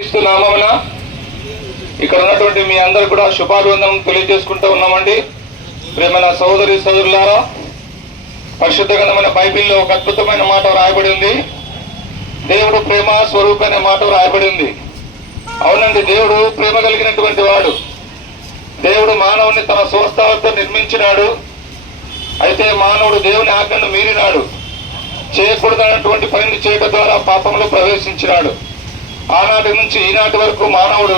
క్రీస్తు నామమున ఇక్కడ ఉన్నటువంటి మీ అందరు కూడా శుభాభివందనం తెలియజేసుకుంటూ ఉన్నామండి. ప్రేమైన సోదరి సోదరులారా, పరిశుద్ధ గ్రంథమైన బైబిల్లో ఒక అద్భుతమైన మాట రాయబడి ఉంది. దేవుడు ప్రేమ స్వరూప అనే మాట రాయబడి ఉంది. అవునండి, దేవుడు ప్రేమ కలిగినటువంటి వాడు. దేవుడు మానవుని తన స్వస్థాలతో నిర్మించినాడు. అయితే మానవుడు దేవుని ఆజ్ఞను మీరినాడు. చేయకూడదన్నటువంటి పనిని చేయడం ద్వారా పాపంలో ప్రవేశించినాడు. ఆనాటి నుంచి ఈనాటి వరకు మానవుడు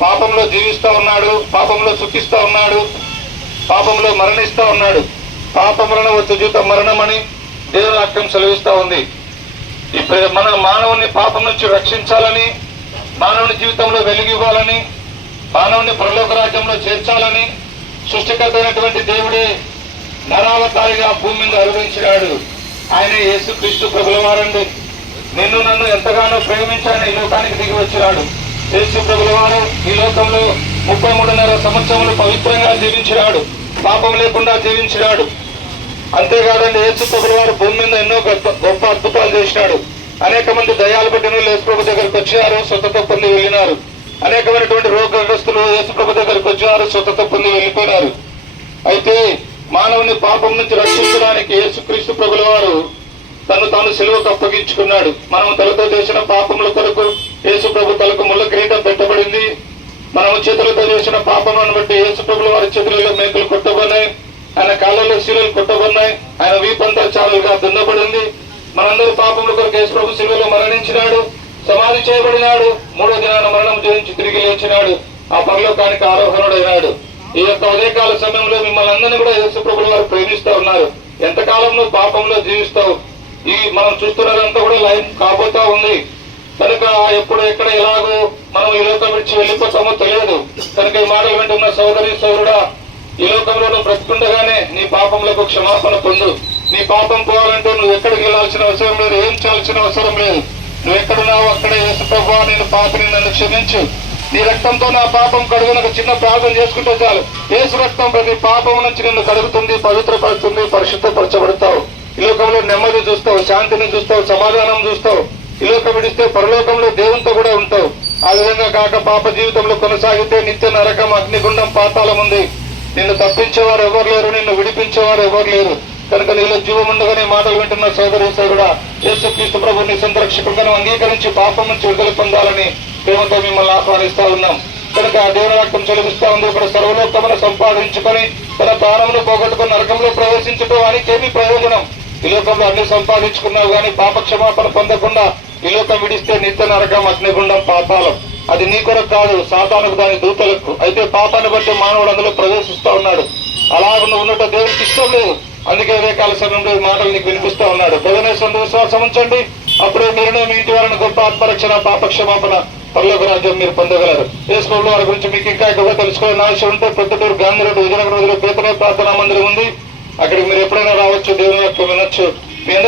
పాపంలో జీవిస్తూ ఉన్నాడు, పాపంలో సుఖిస్తూ ఉన్నాడు, పాపంలో మరణిస్తూ ఉన్నాడు. పాపములను వచ్చే జీవితం మరణమని దేవుని వాక్యం సెలవిస్తూ ఉంది. ఇప్పుడు మన మానవుని పాపం నుంచి రక్షించాలని, మానవుని జీవితంలో వెలుగివ్వాలని, మానవుని పరలోక రాజ్యంలో చేర్చాలని సృష్టికర్త అయినటువంటి దేవుడే నరావతారిగా భూమి మీద అనుభవించినాడు. ఆయనే యేసుక్రీస్తు ప్రభుల వారండి. నిన్ను నన్ను ఎంతగానో ప్రేమించాలని ఈ లోకానికి దిగి వచ్చినాడు. యేసు ప్రభుల వారు ఈ లోకంలో 33.5 సంవత్సరములు పవిత్రంగా జీవించినాడు, పాపం లేకుండా జీవించినాడు. అంతేకాదండి, యేసు ప్రభుల వారు భూమి మీద ఎన్నో గొప్ప అద్భుతాలు చేసినాడు. అనేక మంది దయ్యాలు పట్టిన యేసు ప్రభు దగ్గరికి వచ్చినారు, స్వస్థత పొంది వెళ్ళినారు. అనేకమైనటువంటి రోగగ్రస్తులు యేసు ప్రభు దగ్గరికి వచ్చినారు, స్వస్థత పొంది వెళ్ళిపోయినారు. అయితే మానవుని పాపం నుంచి రక్షించడానికి యేసుక్రీస్తు ప్రభుల వారు తను తాను సిలువకు అప్పగించుకున్నాడు. మనం తలతో చేసిన పాపముల కొరకు యేసు ప్రభు తలకు ముళ్ళ కిరీటం పెట్టబడింది. మనము చేతులతో చేసిన పాపములను బట్టి యేసు ప్రభుల వారి చేతులలో మేకులు కొట్టబడినాయి, ఆయన కాళ్ళలో శిలువలు కొట్టబడినాయి, ఆయన వీపంతా చాలుగా దున్నబడింది. మనందరూ పాపముల కొరకు యేసు ప్రభు శిలువలో మరణించినాడు, సమాధి చేయబడినాడు, 3వ దినాన మరణం జయించి తిరిగి లేచినాడు, ఆ పరలోకానికి ఆరోహణుడైనాడు. ఈ యొక్క ఉదయకాల సమయంలో మిమ్మల్ని అందరినీ కూడా యేసు ప్రభుల వారు ప్రేమిస్తూ ఉన్నారు. ఎంతకాలంలో పాపంలో జీవిస్తావు? ఈ మనం చూస్తున్నదంతా కూడా లైఫ్ కాబోతా ఉంది కనుక ఎప్పుడు ఎక్కడ ఎలాగో మనం ఈ లోకం విడిచి వెళ్ళిపోతామో తెలియదు. కనుక ఈ మాటలు వింటున్న సోదరి సోదరుడా, ఈ లోకంలో నువ్వు బ్రతుకుండగానే నీ పాపములకు క్షమాపణ పొందు. నీ పాపం పోవాలంటే నువ్వు ఎక్కడికి వెళ్ళాల్సిన అవసరం లేదు, ఏం చేయాల్సిన అవసరం లేదు. నువ్వు ఎక్కడున్నావు అక్కడే యేసు ప్రభువా నేను పాపిని, నన్ను క్షమించు, నీ రక్తంతో నా పాపం కడుగునకు చిన్న ప్రార్థన చేసుకుంటే చాలు. యేసు రక్తం ప్రతి పాపం నుంచి నిన్ను కడుగుతుంది, పవిత్రపరుస్తుంది, పరిశుద్ధపరచబడతావు. ఈ లోకంలో నెమ్మది చూస్తావు, శాంతిని చూస్తావు, సమాధానం చూస్తావు. ఈ లోకం విడిస్తే పరలోకంలో దేవునితో కూడా ఉంటావు. ఆ విధంగా కాక పాప జీవితంలో కొనసాగితే నిత్య నరకం, అగ్నిగుండం, పాతాళం ఉంది. నిన్ను తప్పించేవారు ఎవరు లేరు, నిన్ను విడిపించేవారు ఎవరు లేరు. కనుక నీలో జీవముండగానే మాటలు వింటున్న సోదరి సోదరుడా, యేసుక్రీస్తు ప్రభు నీ సొంత రక్షకుడుగా అంగీకరించి పాపం నుంచి విడుదల పొందాలని ప్రేమతో మిమ్మల్ని ఆహ్వానిస్తా ఉన్నాం. కనుక ఆ దేవుని వాక్యం చెలిపిస్తా ఉంది. ఇప్పుడు సర్వలోకమును సంపాదించుకొని తన ప్రాణమును పోగొట్టుకుని నరకంలో ప్రవేశించడం వానికి ఏమి ప్రయోజనం? ఈ లోకంలో అన్ని సంపాదించుకున్నావు కానీ పాప క్షమాపణ పొందకుండా ఈ లోకం విడిస్తే నిత్య నరకం, అగ్నిగుండం, పాతాళం. అది నీ కొరకు కాదు, సాతానుకు దాని దూతలకు. అయితే పాపాన్ని బట్టి మానవుడు అందులో ప్రవేశిస్తా ఉన్నాడు. అలాగ ఉన్నట్టు దేవుడికి ఇష్టం లేదు. అందుకే ఉదయకాల సమయంలో మాటలు నీకు వినిపిస్తా ఉన్నాడు. ప్రజనేశ్వరుడు విశ్వాసం ఉంచండి, అప్పుడే మీరు మీ ఇంటి వారిని గొప్ప ఆత్మరక్షణ, పాప క్షమాపణ, పరలోక రాజ్యం మీరు పొందగలరు. యేసు ప్రభువు వారి గురించి మీకు ఇంకా ఎక్కువగా తెలుసుకోవాలని ఆశ ఉంటే ప్రొద్దుటూరు గాంధీ రోడ్డు విజయనగరం ప్రార్థనా మందిరం ఉంది. అక్కడికి మీరు ఎప్పుడైనా రావచ్చు, దేవుని యొక్క వినొచ్చు. మీ అందరూ